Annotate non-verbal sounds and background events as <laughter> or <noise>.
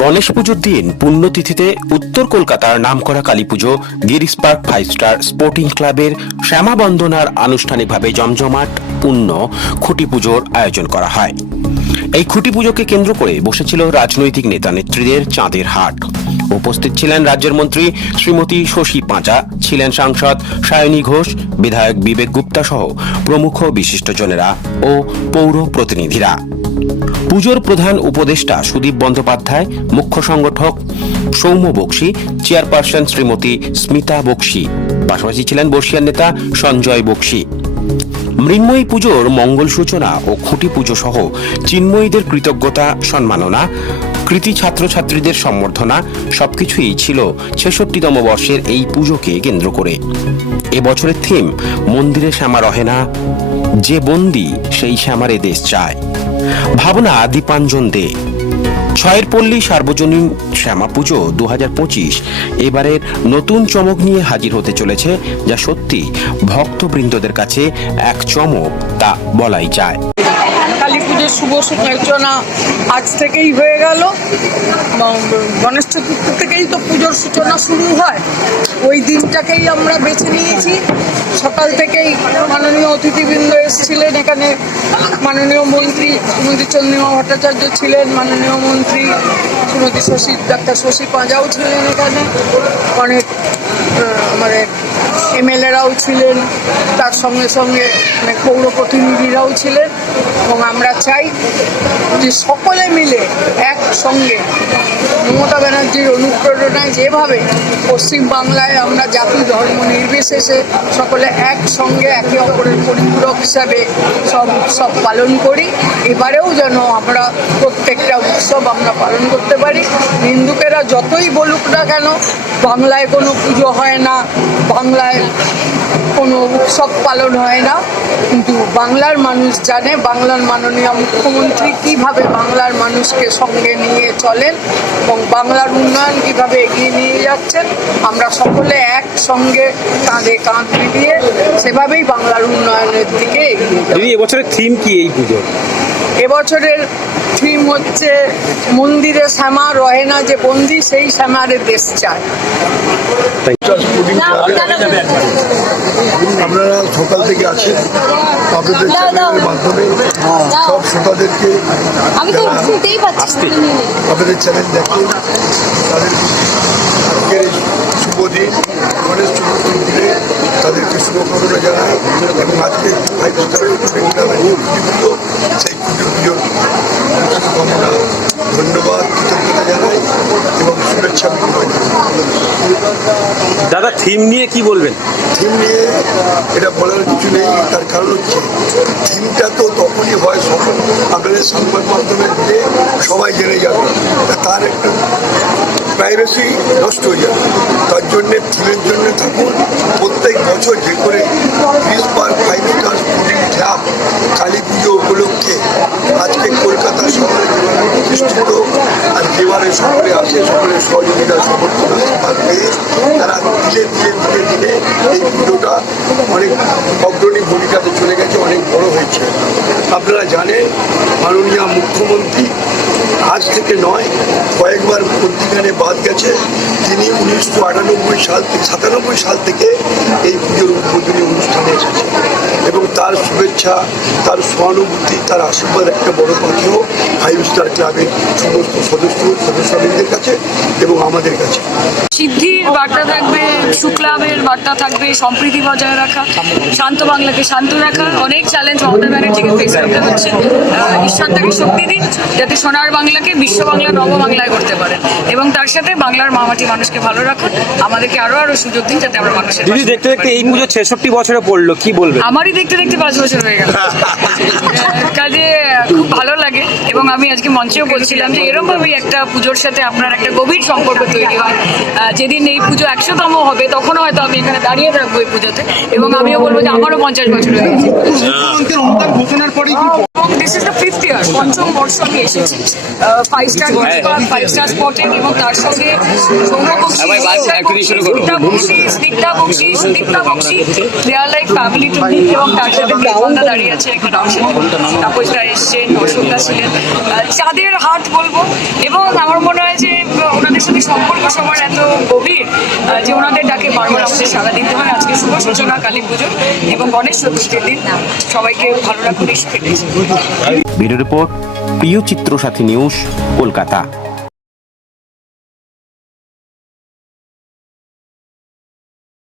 গণেশ পুজোর দিন পুণ্যতিথিতে উত্তর কলকাতার নামকরা Kali Puja Girish park five star sporting ক্লাবের শ্যামা বন্দনার আনুষ্ঠানিকভাবে জমজমাট পূর্ণ খুঁটি পুজোর আয়োজন করা হয়। এই খুঁটি পুজোকে কেন্দ্র করে বসেছিল রাজনৈতিক নেতা নেত্রীদের চাঁদের হাট। উপস্থিত ছিলেন রাজ্যের মন্ত্রী শ্রীমতী শশী পাঁচা ছিলেন সাংসদ সায়নী ঘোষ, বিধায়ক বিবেক গুপ্তা সহ প্রমুখ বিশিষ্টজনেরা ও পৌর প্রতিনিধিরা। পুজোর প্রধান উপদেষ্টা সুদীপ বন্দ্যোপাধ্যায়, মুখ্য সংগঠক সৌম্য বক্সি, চেয়ারপারসন শ্রীমতী স্মিতা বক্সি, পাশাপাশি ছিলেন বর্ষিয়ার নেতা সঞ্জয় বক্সি। মৃন্ময়ী পুজোর মঙ্গল সূচনা ও খুঁটি পুজো সহ চিন্ময়ীদের কৃতজ্ঞতা, সম্মাননা, কৃতি ছাত্রছাত্রীদের সম্বর্ধনা সবকিছুই ছিল ছেষট্টিতম বর্ষের এই পুজোকে কেন্দ্র করে। এবছরের থিম মন্দিরে শ্যামা রহে না, যে বন্দি সেই শ্যামারে দেশ চায়। ভাবনা দীপাঞ্জন দে। ছয়ের পল্লী সার্বজনীন শ্যামা পুজো দু হাজার পঁচিশ। এবারের নতুন চমক নিয়ে হাজির হতে চলেছে, যা সত্যি ভক্তবৃন্দদের কাছে এক চমক, তা বলাই যায়। কালী পুজোর শুভ সূচনা আজ থেকেই হয়ে গেল। গণেশ চতুর্থী থেকেই তো পুজোর সূচনা শুরু হয়। ওই দিনটাকেই আমরা বেছে নিয়েছি। সকাল থেকেই মাননীয় অতিথিবৃন্দ এসেছিলেন। এখানে মাননীয় মন্ত্রী শ্রীমতী চন্দ্রিমা ভট্টাচার্য ছিলেন, মাননীয় মন্ত্রী শ্রীমতী শশী, ডাক্তার শশী পাঁজাও ছিলেন এখানে। অনেক আমাদের এমএলএরাও ছিলেন, তার সঙ্গে সঙ্গে অনেক পৌর প্রতিনিধিরাও ছিলেন এবং আমরা চাই যে সকলে মিলে একসঙ্গে মমতা ব্যানার্জির অনুপ্রেরণায় যেভাবে পশ্চিম বাংলায় আমরা জাতি ধর্ম নির্বিশেষে সকলে একসঙ্গে একে অপরের পরিপূরক হিসাবে সব উৎসব পালন করি। এবারেও যেন আমরা প্রত্যেকটা উৎসব আমরা পালন করতে পারি। হিন্দুকেরা যতই বলুক না কেন বাংলায় কোনো পুজো হয় না বাংলায় কোনো উৎসব পালন হয় না। কিন্তু বাংলার মানুষ জানে বাংলার মাননীয় মুখ্যমন্ত্রী কীভাবে বাংলার মানুষকে সঙ্গে নিয়ে চলেন এবং বাংলার উন্নয়ন কীভাবে এগিয়ে নিয়ে যাচ্ছেন আমরা সকলে একসঙ্গে কাঁধে কাঁধ মিলিয়ে সেভাবেই বাংলার উন্নয়নের দিকে এগিয়ে দিদি এবছরের থিম কি এই পুজো এবছরের থিম হচ্ছে মন্দিরে শ্যামা রহে না যে বন্দি সেই শ্যামারে দেশ চায় আপনারা সকাল থেকে আছেন আপনাদের চ্যানেলের মাধ্যমে সব শ্রোতাদেরকে আমি তো শুনতেই পাচ্ছি না। আপনাদের চ্যানেল দেখেন তাদের আজকের শুভ দিন গণেশ চতুর্থী দিনে তাদেরকে শুভকামনা জানাই এবং আজকে ফাইভ স্টার ক্লাবের যে পুজো পুজো সেই পুজো পুজোর শুভকামনা ধন্যবাদ কৃতজ্ঞতা জানাই এবং শুভেচ্ছা বিনিময় করি। দাদা থিম নিয়ে কি বলবেন? থিম নিয়ে এটা বলার কিছু নেই, তার কারণ হচ্ছে থিমটা তো তখনই হয় সকল আপনাদের সংবাদ মাধ্যমে দিয়ে সবাই জেনে যাবে তার একটা প্রাইভেসি নষ্ট হয়ে যাবে। তার জন্যে থিমের জন্য থাকুন, প্রত্যেক বছর যে করে Girish park five star sporting club Kali Puja উপলক্ষে আজকে কলকাতা শহরে যেভাবে প্রতিষ্ঠিত যেভাবে সকলে আসে, সকলের সহযোগিতা সমর্থন তারা ধীরে ধীরে ধীরে ধীরে এই পুজোটা অনেক অগ্রণী ভূমিকাতে চলে গেছে, অনেক বড় হয়েছে। আপনারা জানেন, মাননীয় মুখ্যমন্ত্রী আজ থেকে নয়, কয়েকবার পত্রিকানে বাদ গেছে। তিনি উনিশশো আটানব্বই সাল থেকে, সাতানব্বই সাল থেকে এই পুজোর উদ্বোধনী অনুষ্ঠানে এসেছে এবং তার শুভেচ্ছা, তার সহানুভূতি, তার আশীর্বাদ একটা বড় পাখি ফাইভ স্টার ক্লাবের সমস্ত সদস্য সদস্যদের কাছে এবং আমাদের কাছে। সিদ্ধির বার্তা থাকবে শুক্লাবের বার্তা থাকবে সম্প্রীতি বজায় রাখা শান্ত বাংলাকে শান্ত রাখা। অনেক চ্যালেঞ্জ মমতা ব্যানার্জিকে ফেস করতে হচ্ছে। ঈশ্বর তাকে শক্তি দিন যাতে সোনার বাংলাকে বিশ্ব বাংলা নব বাংলায় করতে পারেন। এবং তার সাথে বাংলার মামাটি মানুষকে ভালো রাখুন। আমাদেরকে আরও আরও সুযোগ দিন যাতে আমরা মানুষের দিদি দেখতে দেখতে এই পুজো ছেষট্টি বছরে পড়ল কি বলবেন? আমারই দেখতে দেখতে পাঁচ বছর হয়ে গেল। <laughs> কাজে খুব ভালো লাগে। এবং আমি আজকে মঞ্চেও বলছিলাম যে এরকম ভাবেই একটা পুজোর সাথে আপনার একটা গভীর সম্পর্ক তৈরি হয়। যেদিন এই পুজো একশোতম হবে তখন হয়তো আমি এখানে দাঁড়িয়ে থাকব এই পুজোতে। এবং আমিও বলব যে আমারও পঞ্চাশ বছর হয়ে গেছে। এবং this is the fifth year পঞ্চম বর্ষ আমি এসেছি। ফাইভ স্টার ফাইভ স্টার স্পটের এবং তার সঙ্গে Soumya Bakshi Snigdha Bakshi Sudipta Bakshi they are like family to me এবং তার সাথে দাঁড়িয়ে আছে এখানে তাপসদা এসছেন অশোকদা ছিলেন। চাঁদের হাট বলব এবং আমার যে ওনাদের ডাকে বারবার আমাদের সারা দিতে হয়। আজকে শুভ সূচনা, কালী পুজো এবং গণেশ চতুর্থীর দিন সবাইকে ভালো রাখুন ব্যুরো রিপোর্ট, প্রিয় চিত্র সাথী নিউজ, কলকাতা।